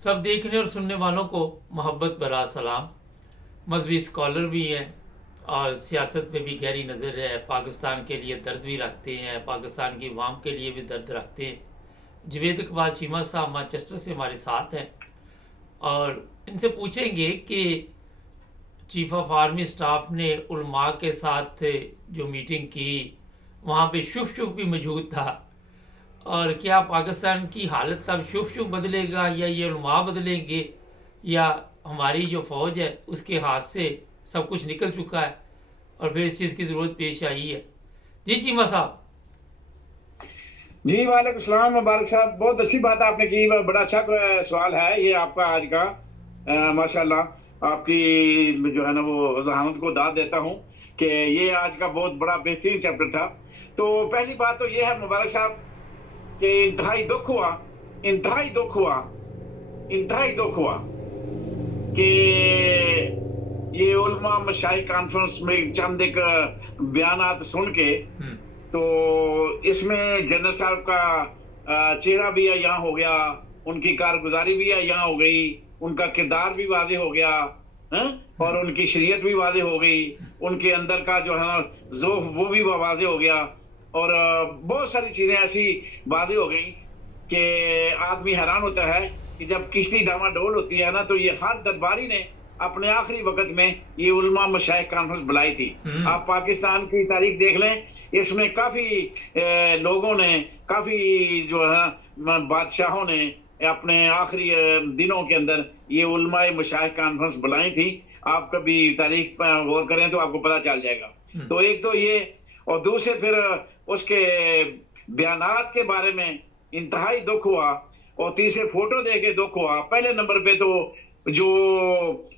सब देखने और सुनने वालों को मोहब्बत भरा सलाम। मजहबी स्कॉलर भी हैं और सियासत में भी गहरी नज़र है। पाकिस्तान के लिए दर्द भी रखते हैं, पाकिस्तान की अवाम के लिए भी दर्द रखते हैं। जवेद इकबाल चीमा साहब मैनचेस्टर से हमारे साथ हैं और इनसे पूछेंगे कि चीफ ऑफ आर्मी स्टाफ ने उलमा के साथ जो मीटिंग की, वहाँ पे शुभ शुभ भी मौजूद था, और क्या पाकिस्तान की हालत अब शुभ शुभ बदलेगा या ये उलमा बदलेंगे, या हमारी जो फौज है उसके हाथ से सब कुछ निकल चुका है और फिर इस चीज़ की ज़रूरत पेश आई है। जी चीमा साहब। जी वालेकुम सलाम मुबारक साहब, बहुत अच्छी बात आपने की। बड़ा अच्छा सवाल है ये आपका आज का। माशाल्लाह आपकी जो है ना वो वजाहत को दाद देता हूँ कि ये आज का बहुत बड़ा बेहतरीन चैप्टर था। तो पहली बात तो ये है मुबारक साहब कि इंतहाई दुख हुआ, इंतहाई दुख हुआ, इंतहाई दुख हुआ कि ये उलमा मशाइख कॉन्फ्रेंस में चंद एक बयानात सुन के, तो इसमें जनरल साहब का चेहरा भी यहाँ हो गया, उनकी कारगुजारी भी यहाँ हो गई, उनका किरदार भी वाज़ेह हो गया है, और उनकी शरीयत भी वाज़ेह हो गई, उनके अंदर का जो है ज़ोफ वो भी वाज़ेह हो गया, और बहुत सारी चीजें ऐसी वाज़ेह हो गई कि आदमी हैरान होता है कि जब किश्ती डामाडोल होती है ना, तो ये हर दरबारी ने अपने आखिरी वक्त में ये उलमा मशाइख कॉन्फ्रेंस बुलाई थी। आप पाकिस्तान की तारीख देख लें, इसमें काफी लोगों ने, काफी जो है बादशाहों ने अपने आखिरी दिनों के अंदर ये उलमा मशाइख कॉन्फ्रेंस बुलाई थी। आप कभी तारीख पर गौर करें तो आपको पता चल जाएगा। तो एक तो ये, और दूसरे फिर उसके बयानात के बारे में इंतहाई दुख हुआ, और तीसरे फोटो देख के दुख हुआ। पहले नंबर पे तो जो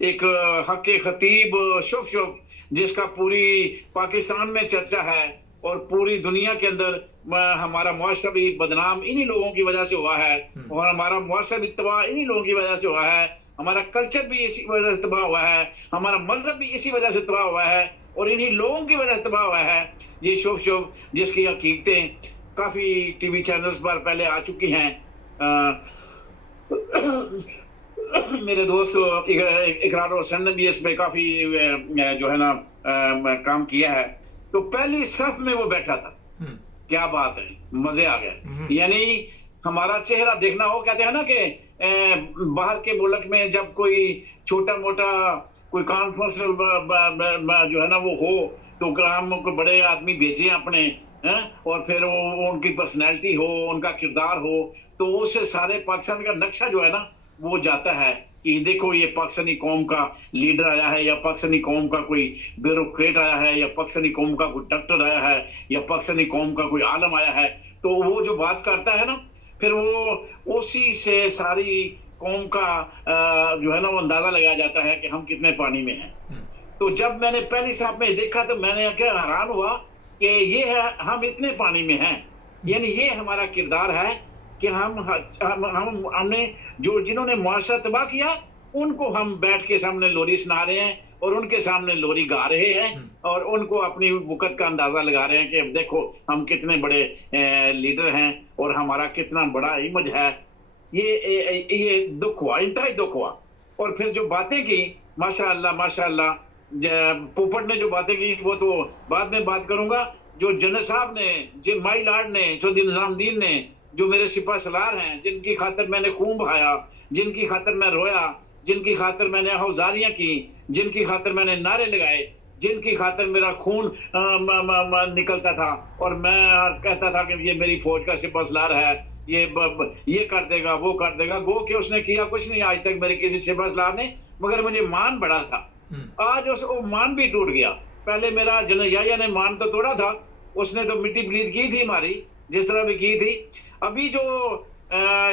एक हक खतीब शुभ शुभ, जिसका पूरी पाकिस्तान में चर्चा है और पूरी दुनिया के अंदर हमारा मुआशरा भी बदनाम इन्हीं लोगों की वजह से हुआ है, और हमारा मुआशरा भी तबाह इन्हीं लोगों की वजह से हुआ है, हमारा कल्चर भी इसी वजह से तबाह हुआ है, हमारा मजहब भी इसी वजह से तबाह हुआ है, और इन्हीं लोगों की वजह से तबाह हुआ है। ये शुभ शुभ जिसकी हकीकतें काफी टीवी चैनल्स पर पहले आ चुकी हैं। मेरे दोस्त इकरार हुसैन ने भी इस पे काफी जो है ना काम किया है। तो पहली सफ में वो बैठा था, क्या बात है, मजे आ गए। यानी हमारा चेहरा देखना हो, कहते हैं ना कि बाहर के मुल्क में जब कोई छोटा मोटा कोई कॉन्फ्रेंस जो है ना वो हो, तो हम को बड़े आदमी भेजे अपने हैं, और फिर वो उनकी पर्सनैलिटी हो, उनका किरदार हो, तो उससे सारे पाकिस्तान का नक्शा जो है ना वो जाता है कि देखो ये पाकिस्तानी कौम का लीडर आया है, या पाकिस्तानी कौम का कोई ब्यूरोक्रेट आया है, या पाकिस्तानी कौम का कोई डॉक्टर आया है, या पाकिस्तानी कौम का कोई आलम आया है। तो वो जो बात करता है ना, फिर वो उसी से सारी कौम का जो है ना वो अंदाजा लगाया जाता है कि हम कितने पानी में हैं। तो जब मैंने पहली साहब में देखा तो मैंने क्या हैरान हुआ कि ये है, हम इतने पानी में हैं। यानी ये हमारा किरदार है कि हमने जो जिन्होंने मुआशरा तबाह किया उनको हम बैठ के सामने लोरी सुना रहे हैं, और उनके सामने लोरी गा रहे हैं, और उनको अपनी वक़्त का अंदाजा लगा रहे हैं कि देखो हम कितने बड़े लीडर हैं और हमारा कितना बड़ा इमेज है। ये दुख हुआ, इंतहाई दुख हुआ। और फिर जो बातें की, माशाअल्लाह माशाअल्लाह, पोपट ने जो बातें की वो तो बाद में बात करूंगा। जो जनरल साहब ने, जो माई लॉर्ड ने, चौधरी निजामुद्दीन ने, जो मेरे सिपा सलार हैं, जिनकी खातिर मैंने खून बहाया, जिनकी खातिर मैं रोया, जिनकी खातिर मैंने हौजारियां की, जिनकी खातिर मैंने नारे लगाए, जिनकी खातिर मेरा खून निकलता था, और मैं कहता था कि ये मेरी फौज का सिपा सलार है, ये कर देगा, वो कर देगा। गो के उसने किया कुछ नहीं आज तक मेरे किसी सिपा सलार ने, मगर मुझे मान बड़ा था। आज वो मान भी टूट गया। पहले मेरा जनरल याया ने मान तो तोड़ा था, उसने तो मिट्टी पलीत की थी हमारी, जिस तरह भी की थी। अभी जो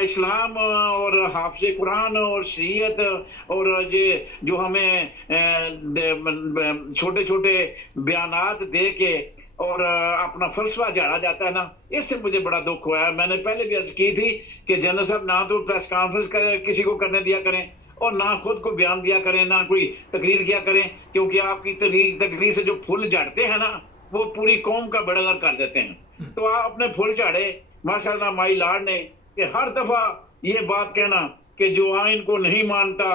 इस्लाम और हाफिज कुरान और शरीयत और ये जो हमें छोटे छोटे बयानात दे के और अपना फलसफा झाड़ा जाता है ना, इससे मुझे बड़ा दुख हुआ है। मैंने पहले भी अर्ज की थी कि जनरल साहब ना तो प्रेस कॉन्फ्रेंस किसी को करने दिया करें, और ना खुद को बयान दिया करें, ना कोई तकरीर किया करें, क्योंकि आपकी तकरीर से जो फूल झाड़ते हैं ना, वो पूरी कौम का बेड़ागर कर देते हैं। तो आप अपने फूल झाड़े। माशाल्लाह माई लॉर्ड ने कि हर दफा ये बात कहना कि जो आइन को नहीं मानता,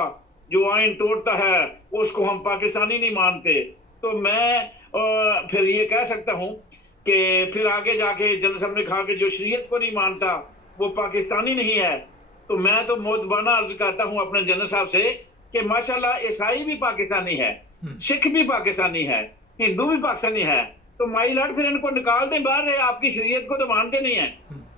जो आइन तोड़ता है, उसको हम पाकिस्तानी नहीं मानते। तो मैं फिर ये कह सकता हूं कि फिर आगे जाके जनरल साहब ने कहा कि जो शरीयत को नहीं मानता वो पाकिस्तानी नहीं है। तो मैं तो मोदबाना अर्ज करता हूं अपने जनरल साहब से कि माशाल्लाह ईसाई भी पाकिस्तानी है, सिख भी पाकिस्तानी है, हिंदू भी पाकिस्तानी है। तो माई लॉर्ड फिर इनको निकाल दें बाहर, आपकी शरीयत को तो मानते नहीं है,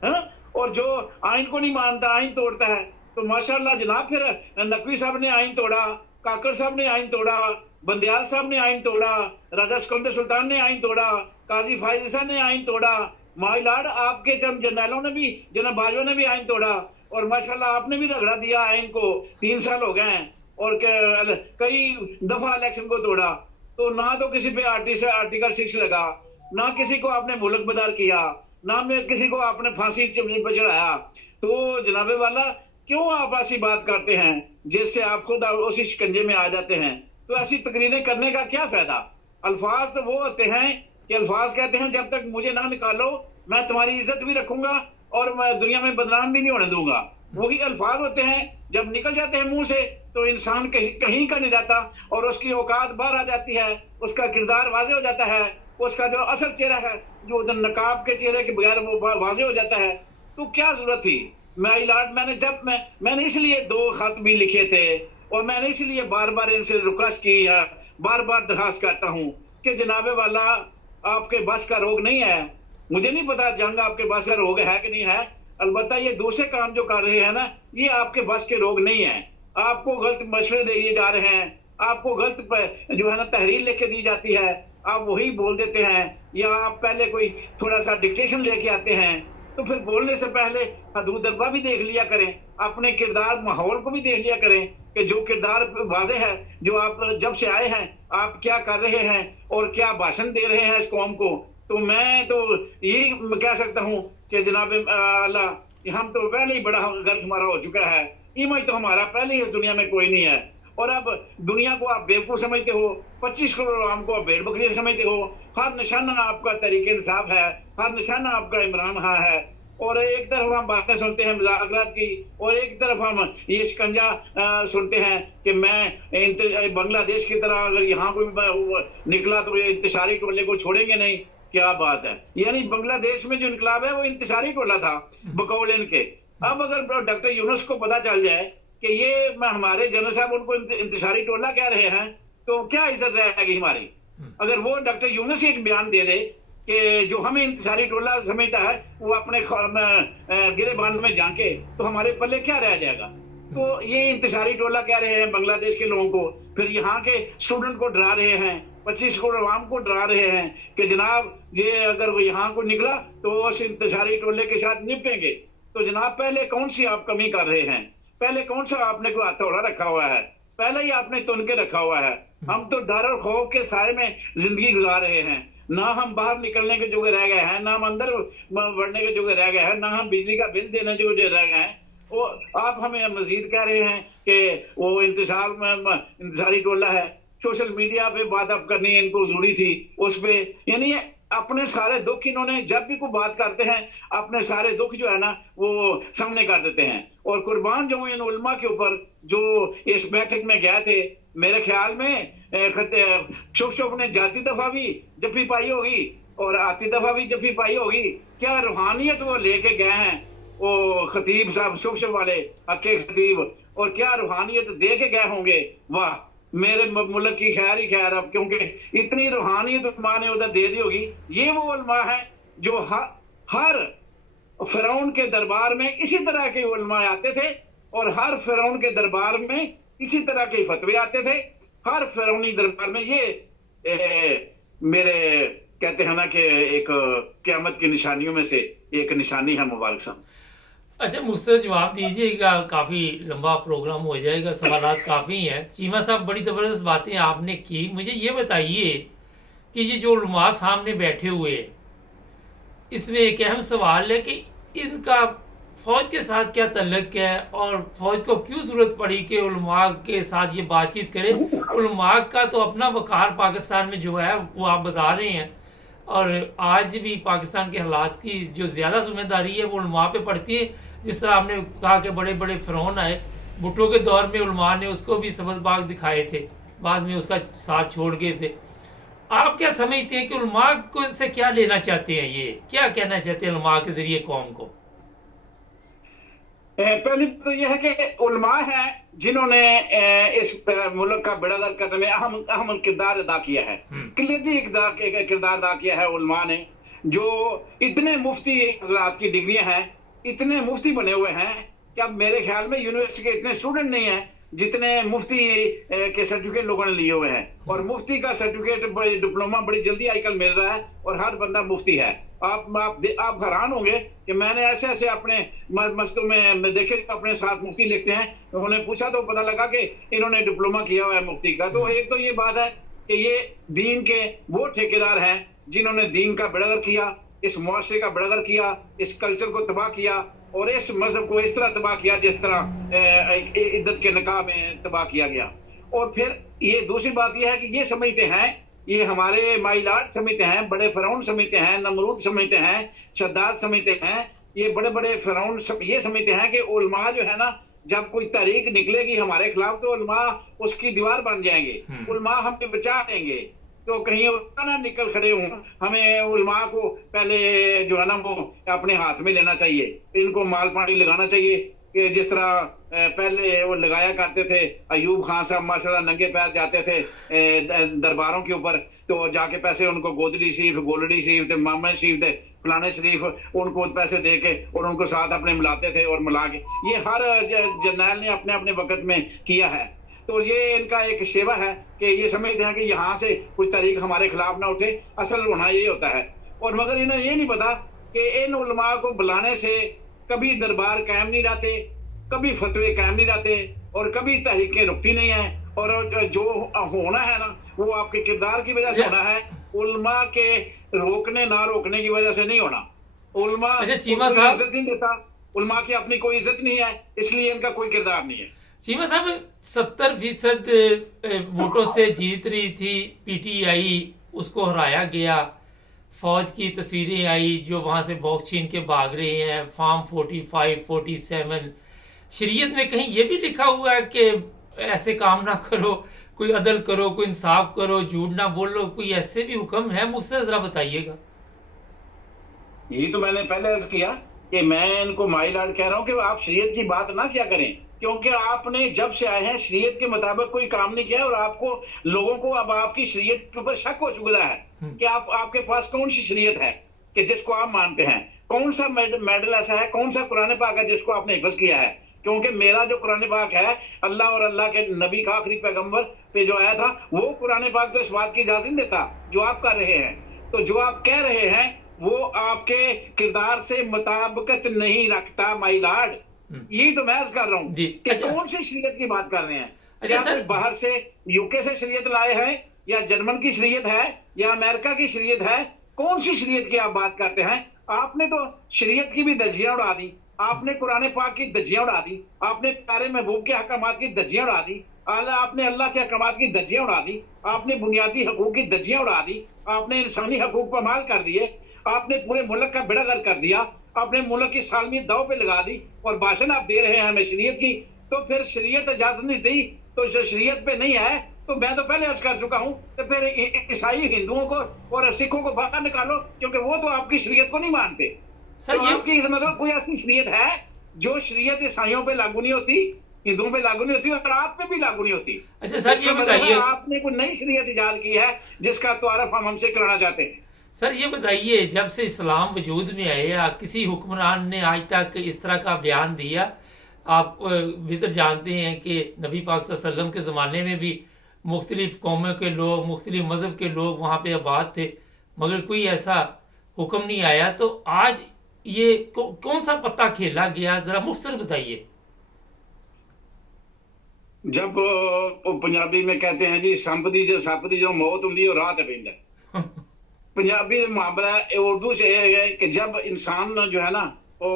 हाँ? और जो आइन को नहीं मानता, आइन तोड़ता है। तो माशाल्लाह जनाब फिर नकवी साहब ने आइन तोड़ा, काकर साहब ने आइन तोड़ा, बंदयाल साहब ने आइन तोड़ा, राजा सिकंदर सुल्तान ने आइन तोड़ा, काजी फाइज ने आइन तोड़ा, माई लॉर्ड आपके जर्नलों ने भी, जनाब बाजवा ने भी आइन तोड़ा। और माशाल्लाह आपने भी रगड़ा दिया आइन को, 3 साल हो गए हैं और कई दफा इलेक्शन को तोड़ा। तो ना तो किसी पे आर्टिकल 6 लगा, ना किसी को आपने मुल्क बदार किया, ना में किसी को आपने फांसी पर चढ़ाया। तो जनाबे वाला क्यों आप ऐसी बात करते हैं जिससे आप खुद उसी शिकंजे में आ जाते हैं? तो ऐसी तकरीरें करने का क्या फायदा? अल्फाज तो वो होते हैं कि अल्फाज कहते हैं जब तक मुझे ना निकालो मैं तुम्हारी इज्जत भी रखूंगा और मैं दुनिया में बदनाम भी नहीं होने दूंगा। वही अल्फाज होते हैं जब निकल जाते हैं मुंह से तो इंसान कहीं का नहीं रहता और उसकी औकात बाहर आ जाती है, उसका किरदार वाजे हो जाता है, उसका जो असल चेहरा है जो नकाब के चेहरे के बगैर वो वाजे हो जाता है। तो क्या जरूरत थी? माई लॉर्ड मैंने इसलिए 2 खत भी लिखे थे और मैंने इसलिए बार बार इनसे रिक्वेस्ट की है, बार बार दरखास्त करता हूं कि जनाबे वाला आपके बस का रोग नहीं है। मुझे नहीं पता जंग आपके बस का रोग है कि नहीं है, अलबत्ता ये दूसरे काम जो कर रहे हैं ना ये आपके बस के रोग नहीं है। आपको गलत मशवरे दिए जा रहे हैं, आपको गलत जो है ना तहरीर लेके दी जाती है, आप वही बोल देते हैं, या आप पहले कोई थोड़ा सा डिक्टेशन लेके आते हैं। तो फिर बोलने से पहले हदूद दरबा भी देख लिया करें, अपने किरदार माहौल को भी देख लिया करें कि जो किरदार वाजे है, जो आप जब से आए हैं आप क्या कर रहे हैं और क्या भाषण दे रहे हैं इस कौम को। तो मैं तो यही कह सकता हूँ कि जनाब अल्लाह हम तो पहले ही बड़ा गर्क हमारा हो चुका है, इमेज तो हमारा पहले ही इस दुनिया में कोई नहीं है। और अब दुनिया को आप बेवकूफ समझते हो, 25 करोड़ आवाम को आप भेड़ बकरी समझते हो, हर निशाना आपका तरीके इंसाफ है, हर निशाना आपका इमरान खान है। और एक तरफ हम बातें सुनते हैं मुज़ाकरात की और एक तरफ हम ये शिकंजा सुनते हैं कि मैं बांग्लादेश की तरह अगर यहाँ कोई निकला तो ये इंतशारी टोले को छोड़ेंगे नहीं। क्या बात है, यानी बांग्लादेश में जो इनकलाब है वो इंतशारी टोला था बकौल इनके। अब अगर डॉक्टर यूनुस को पता चल जाए कि ये हमारे जनरल साहब उनको इंतशारी टोला कह रहे हैं तो क्या इज्जत रहेगी हमारी? अगर वो डॉक्टर यूनुस एक बयान दे दे कि जो हमें इंतशारी टोला समझता है वो अपने गिरेबान में झांके तो हमारे पल्ले क्या रह जाएगा? तो ये इंतशारी टोला कह रहे हैं बांग्लादेश के लोगों को, फिर यहाँ के स्टूडेंट को डरा रहे हैं, 25 करोड़ आवाम को डरा रहे हैं कि जनाब ये अगर वो यहाँ को निकला तो उस इंतशारी टोले के साथ निपटेंगे। तो जनाब पहले कौन सी आप कमी कर रहे हैं? पहले कौन सा आपने कोई हथौड़ा रखा हुआ है? पहले ही आपने तुनके रखा हुआ है। हम तो डर और खौफ के साए में जिंदगी गुजार रहे हैं, ना हम बाहर निकलने के जोगे रह गए हैं, ना हम अंदर बढ़ने के जोगे रह गए हैं, ना हम बिजली का बिल देने के जोगे रह गए हैं। वो आप हमें मजीद कह रहे हैं कि वो इंतजारी टोला है। सोशल मीडिया पे बात अब करनी इनको जरूरी थी, उस पे यानी अपने सारे दुख इन्होंने जब भी कोई बात करते हैं अपने सारे दुख जो है ना वो सामने कर देते हैं। और कुर्बान जो इन उलमा के ऊपर जो इस बैठक में गए थे, मेरे ख्याल में शुभ ने जाती दफा भी जफ्फी पाई होगी और आती दफा भी जफ्फी पाई होगी। क्या रूहानियत वो लेके गए हैं वो खतीब साहब शुभ वाले हक्के खतीब, और क्या रूहानियत दे के गए होंगे। वाह, मेरे मुल्क की खैर ही खैर। अब क्योंकि इतनी रूहानियत उलमा ने उधर दे दी होगी। ये वो उलमा है जो हर फिरौन के दरबार में इसी तरह के उलमा आते थे और हर फिरौन के दरबार में इसी तरह के फतवे आते थे। हर फिरौनी दरबार में ये मेरे कहते हैं ना कि एक क़यामत की निशानियों में से एक निशानी है। मुबारक साहब। अच्छा, मुख्तसर जवाब दीजिएगा, काफ़ी लंबा प्रोग्राम हो जाएगा, सवालात काफ़ी हैं। चीमा साहब, बड़ी ज़बरदस्त बातें आपने की। मुझे ये बताइए कि ये जो उलमा सामने बैठे हुए, इसमें एक अहम सवाल है कि इनका फ़ौज के साथ क्या तल्लुक़ है और फ़ौज को क्यों ज़रूरत पड़ी कि उलमा के साथ ये बातचीत करें। उलमा का तो अपना वक़ार पाकिस्तान में जो है वो आप बता रहे हैं, और आज भी पाकिस्तान के हालात की जो ज़्यादा जिम्मेदारी है वो उलमा पे पड़ती है। जिस तरह आपने कहा कि बड़े बड़े फ़िरौन आए, भुट्टो के दौर में उलमा ने उसको भी सबज बाग दिखाए थे, बाद में उसका साथ छोड़ गए थे। आप क्या समझते हैं कि उलमा को से क्या लेना चाहते हैं, ये क्या कहना चाहते हैं उलमा के जरिए कौम को? पहली तो यह है कि उलमा है जिन्होंने इस मुल्क का बेड़ागर करने में अहम किरदार अदा किया है, किलियती किरदार अदा किया है उलमा ने। जो इतने मुफ्ती हजरात की डिग्रियां हैं, इतने मुफ्ती बने हुए हैं कि अब मेरे ख्याल में यूनिवर्सिटी के इतने स्टूडेंट नहीं है जितने मुफ्ती के सर्टिफिकेट लोगों ने लिए हुए हैं। और मुफ्ती का सर्टिफिकेट डिप्लोमा बड़ी जल्दी आजकल मिल रहा है और हर बंदा मुफ्ती है। आप हैरान होंगे कि मैंने ऐसे अपने मस्तों में देखे अपने साथ मुफ्ती लिखते हैं, उन्होंने पूछा तो पता लगा कि इन्होंने डिप्लोमा किया हुआ है मुफ्ती का। तो एक तो ये बात है कि ये दीन के वो ठेकेदार हैं जिन्होंने दीन का बेड़ागर किया, इस मुआशरे का बेड़ागर किया, इस कल्चर को तबाह किया और इस मजहब को इस तरह तबाह किया जिस तरह इद्दत के निकाह में तबाह किया गया। और फिर ये दूसरी बात यह है कि ये समझते हैं, ये हमारे माइलाट समझते हैं, बड़े फिरौन समझते हैं, नमरूद समझते हैं, शद्दाद समझते हैं, ये बड़े बड़े फिरौन ये समझते हैं कि उलमा जो है ना, जब कोई तहरीक निकलेगी हमारे खिलाफ तो उलमा उसकी दीवार बन जाएंगे, उलमा हमें बचा देंगे। तो कहीं उलमा ना निकल खड़े हों, हमें उलमा को पहले जो है ना वो अपने हाथ में लेना चाहिए, इनको माल पानी लगाना चाहिए कि जिस तरह पहले वो लगाया करते थे। अयूब खान साहब माशाल्लाह नंगे पैर जाते थे दरबारों के ऊपर, तो जाके पैसे उनको गोदड़ी शरीफ, गोलड़ी शरीफ थे, मामन शरीफ थे, फलाने शरीफ, उनको पैसे दे के और उनको साथ अपने मिलाते थे और मिला के ये हर जर्नैल ने अपने अपने वक्त में किया है। तो ये इनका एक शेवा है कि ये समझते हैं कि यहाँ से कोई तहरीक हमारे खिलाफ ना उठे। असल होना ये होता है। और मगर इन्हें ये नहीं पता कि इन उलमा को बुलाने से कभी दरबार कायम नहीं रहते, कभी फतवे कायम नहीं रहते और कभी तहरीकें रुकती नहीं है। और जो होना है ना वो आपके किरदार की वजह से होना है, उलमा के रोकने ना रोकने की वजह से नहीं होना। उलमा चीमा साहब इज्जत नहीं देता, उलमा की अपनी कोई इज्जत नहीं है, इसलिए इनका कोई किरदार नहीं है। चीमा साहब 70% वोटों से जीत रही थी पीटीआई, उसको हराया गया। फौज की तस्वीरें आई जो वहां से बॉक्स छीन के भाग रहे हैं, फार्म 45, 47। शरीयत में कहीं ये भी लिखा हुआ है कि ऐसे काम ना करो, कोई अदल करो, कोई इंसाफ करो, झूठ ना बोलो, कोई ऐसे भी हुक्म है? मुझसे जरा बताइएगा। यही तो मैंने पहले अर्ज किया कि मैं इनको माइलाड कह रहा हूं कि आप शरीयत की बात ना क्या करें, क्योंकि आपने जब से आए हैं शरीयत के मुताबिक कोई काम नहीं किया और आपको लोगों को अब आपकी शरीयत के ऊपर शक हो चुका है कि आपके पास कौन सी शरीयत है कि जिसको आप मानते हैं, कौन सा मेडल ऐसा है, कौन सा कुरान पाक है जिसको आपने हिफ्ज किया है। क्योंकि मेरा जो कुरान पाक है अल्लाह और अल्लाह के नबी का आखिरी पैगंबर पे जो आया था वो कुरान पाक तो इस बात की इजाजत नहीं देता जो आप कर रहे हैं। तो जो आप कह रहे हैं वो आपके किरदार से मुताबिकत नहीं रखता माई लॉर्ड। यही तो मैं अर्ज कर रहा हूँ कि कौन सी शरीयत की बात कर रहे हैं। क्या आप बाहर से यूके से शरीयत लाए हैं या जर्मन की शरीयत है या अमेरिका की शरीयत है? कौन सी शरीयत की आप बात करते हैं? आपने तो शरीयत की भी धज्जियां उड़ा दी, आपने कुरान पाक की धज्जियां उड़ा दी, आपने प्यारे महबूब के हकामात की धज्जियां उड़ा दी, आपने अल्लाह के हकामात की धज्जियां उड़ा दी, आपने बुनियादी हकूक की धज्जियां उड़ा दी, आपने इंसानी हकूक पर माल कर दिए, आपने पूरे मुल्क का बेड़ागर कर दिया, आपने मुल्क की सालमी दाव पे लगा दी और भाषण आप दे रहे हैं हमें शरीयत की। तो फिर शरीयत इजाजत नहीं दी तो शरीयत पे नहीं है तो मैं तो पहले अर्ज कर चुका हूं तो फिर ईसाई हिंदुओं को और सिखों को बाहर निकालो क्योंकि वो तो आपकी शरीयत को नहीं मानते। सर तो आपकी मतलब कोई ऐसी शरीयत है जो शरीयत ईसाइयों पे लागू नहीं होती, हिंदुओं पे लागू नहीं होती और आप पे भी लागू नहीं होती। अच्छा सर ये बताइए, आपने कोई नई शरीयत इजाद की है जिसका तारुफ हम हमसे कराना चाहते हैं। सर ये बताइए, जब से इस्लाम वजूद में आया किसी हुक्मरान ने आज तक इस तरह का बयान दिया? आप बेहतर जानते हैं कि नबी पाक सल्लल्लाहु अलैहि वसल्लम के ज़माने में भी मुख्तलिफ कौमों के लोग, मुख्तलिफ मज़हब के लोग वहाँ पे आबाद थे, मगर कोई ऐसा हुक्म नहीं आया। तो आज ये कौन सा पत्ता खेला गया, जरा मुख्तसर बताइए। जब पंजाबी में कहते हैं जी सप दी जो मौत होंगी रात पैंदा पंजाबी मुहावरा उर्दू से है कि जब इंसान जो है ना वो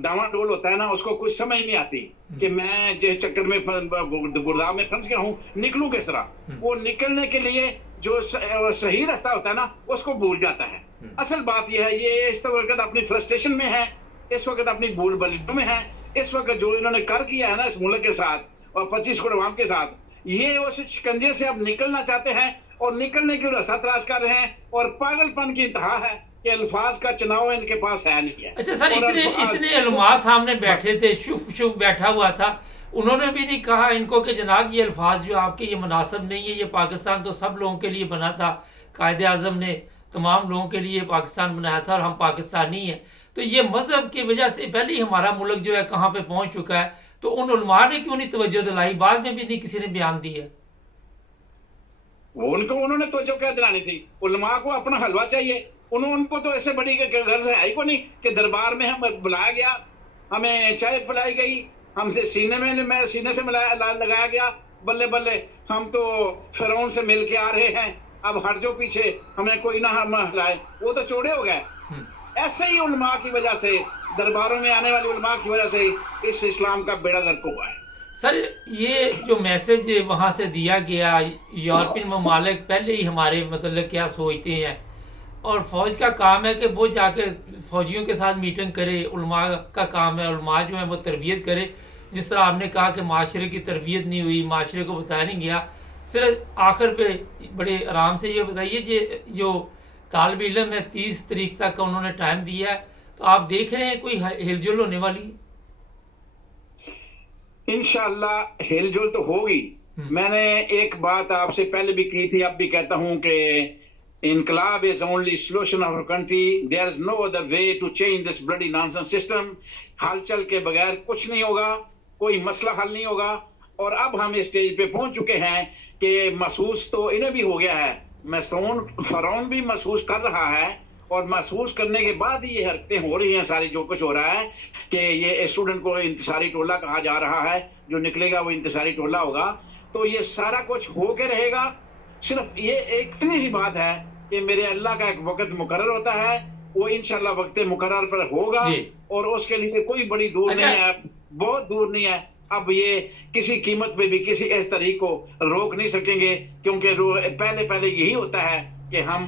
डावाडोल होता है ना, उसको कुछ समझ नहीं आती कि मैं जिस चक्कर में गुरदाव में फंस गया हूँ निकलूं किस तरह। वो निकलने के लिए जो सही रास्ता होता है ना उसको भूल जाता है। असल बात यह है ये इस वक्त अपनी फ्रस्ट्रेशन में है, इस वक्त अपनी भूल बलियों में है, इस वक्त जो इन्होंने कर किया है ना इस मुल्क के साथ और 25 करोड़ अवाम के साथ, ये उस शिकंजे से अब निकलना चाहते हैं और निकलने की रास्ता तलाश कर रहे हैं। और पागलपन की इंतहा है कि अल्फाज का चुनाव इनके पास है नहीं है। अच्छा सर, इतने उलमा सामने बैठे थे, शुभ बैठा हुआ था, उन्होंने भी नहीं कहा इनको कि जनाब ये अल्फाज जो आपके ये मुनासिब नहीं है, ये पाकिस्तान तो सब लोगों के लिए बना था, कायदे आज़म ने तमाम लोगों के लिए पाकिस्तान बनाया था और हम पाकिस्तानी हैं, तो ये मजहब की वजह से पहले ही हमारा मुल्क जो है कहाँ पे पहुंच चुका है, तो उन उलमा ने क्यों नहीं तवज्जो दिलाई? बाद में भी नहीं किसी ने बयान दिया। उन्होंने तवज्जो क्या दिलानी थी? उलमा को अपना हलवा चाहिए, उनको तो ऐसे बड़ी गर्ज है ही को नहीं कि दरबार में हम बुलाया गया, हमें चाय पिलाई गई, हमसे सीने से लगाया गया, बल्ले बल्ले हम तो फिरौन से मिल के आ रहे हैं, अब हट जाओ पीछे, हमें कोई ना हम हिलाए, वो तो चौड़े हो गए। ऐसे ही उलमा की वजह से, दरबारों में आने वाले उलमा की वजह से इस इस्लाम का बेड़ा गर्क हुआ है। सर ये जो मैसेज वहाँ से दिया गया, यूरोपियन ममालिक पहले ही हमारे मतलब क्या सोचते हैं, और फौज का काम है कि वो जाके फौजियों के साथ मीटिंग करे, उलमा का काम है, उलमा जो है वो तरबियत करे। जिस तरह आपने कहा कि माशरे की तरबियत नहीं हुई, माशरे को बताया नहीं गया, सिर्फ आखिर पे बड़े आराम से ये बताइए जो तालिब इल्म है 30 तारीख तक का उन्होंने टाइम दिया है, तो आप देख रहे हैं कोई हिलजुल होने वाली? इंशाअल्लाह हिलजुल तो होगी। मैंने एक बात आपसे पहले भी की थी, अब भी कहता हूं कि इनकलाब is only solution of our country. There is no other way to change this bloody nonsense system. हलचल के बगैर कुछ नहीं होगा, कोई मसला हल नहीं होगा। और अब हम इस स्टेज पे पहुंच चुके हैं कि महसूस तो इन्हें भी हो गया है, फरौन भी महसूस कर रहा है, और महसूस करने के बाद ही ये हरकतें हो रही हैं सारी, जो कुछ हो रहा है कि ये स्टूडेंट को इंतसारी टोला कहा जा रहा है, जो निकलेगा वो इंतसारी टोला होगा। तो ये सारा कुछ हो के रहेगा। सिर्फ ये एक इतनी सी बात है कि मेरे अल्लाह का एक वक्त मुकर्रर होता है, वो इंशाल्लाह वक्त मुकर्रर पर होगा, और उसके लिए कोई बड़ी दूर नहीं है, बहुत दूर नहीं है। अब ये किसी कीमत पे भी किसी इस तरीके को रोक नहीं सकेंगे, क्योंकि पहले यही होता है कि हम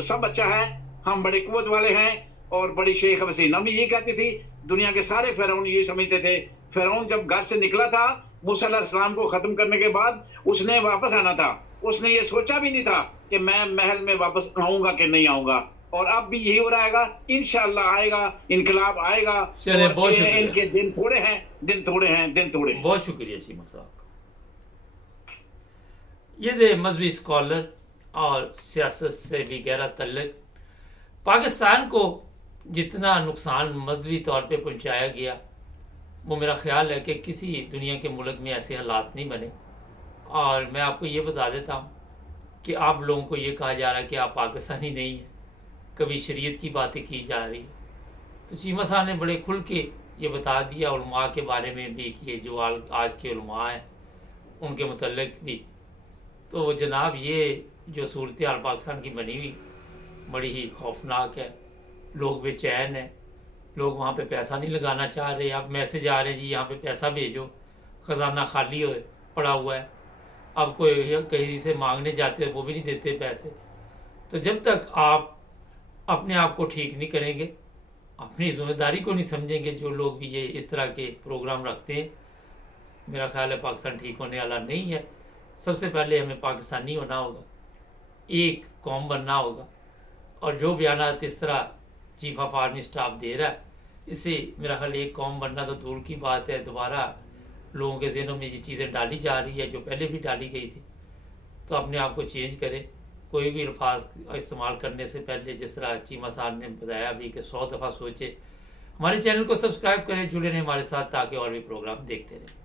सब अच्छा है, हम बड़े कुव्वत वाले हैं। और बड़ी शेख हसीना भी ये कहती थी, दुनिया के सारे फिरौन ये समझते थे। फिरौन जब घर से निकला था मूसा अलैहिस्सलाम को खत्म करने के बाद, उसने वापस आना था, उसने ये सोचा भी नहीं था कि मैं महल में वापस आऊंगा कि नहीं आऊंगा। और अब भी यही हो रहेगा, इंशाअल्लाह आएगा, इनकलाब आएगा। चलिए, बहुत शुक्रिया। इनके दिन थोड़े हैं। बहुत शुक्रिया सीमा साहब। ये थे मजहबी स्कॉलर और सियासत से भी गहरा तल्लुक। पाकिस्तान को जितना नुकसान मजहबी तौर पे पहुंचाया गया, वो मेरा ख्याल है कि किसी दुनिया के मुल्क में ऐसे हालात नहीं बने। और मैं आपको ये बता देता हूँ कि आप लोगों को ये कहा जा रहा है कि आप पाकिस्तानी नहीं हैं, कभी शरीयत की बातें की जा रही है। तो चीमा साहब ने बड़े खुल के ये बता दिया उलमा के बारे में भी कि ये जो आज के उलमा हैं उनके मुतल्लिक भी। तो जनाब ये जो सूरत हाल पाकिस्तान की बनी हुई बड़ी ही खौफनाक है। लोग बेचैन हैं, लोग वहाँ पे पैसा नहीं लगाना चाह रहे। अब मैसेज आ रहे हैं जी यहाँ पे पैसा भेजो, ख़जाना खाली पड़ा हुआ है। अब कोई कहीं से मांगने जाते हैं वो भी नहीं देते पैसे। तो जब तक आप अपने आप को ठीक नहीं करेंगे, अपनी जिम्मेदारी को नहीं समझेंगे, जो लोग भी ये इस तरह के प्रोग्राम रखते हैं, मेरा ख्याल है पाकिस्तान ठीक होने वाला नहीं है। सबसे पहले हमें पाकिस्तानी होना होगा, एक कौम बनना होगा। और जो बयानात इस तरह चीफ ऑफ आर्मी स्टाफ दे रहा है, इससे मेरा ख्याल एक कौम बनना तो दूर की बात है, दोबारा लोगों के जहनों में ये चीज़ें डाली जा रही है जो पहले भी डाली गई थी। तो अपने आप को चेंज करें। कोई भी अल्फाज इस्तेमाल करने से पहले, जिस तरह चीमा साहब ने बताया भी कि 100 दफ़ा सोचे। हमारे चैनल को सब्सक्राइब करें, जुड़े रहें हमारे साथ ताकि और भी प्रोग्राम देखते रहें।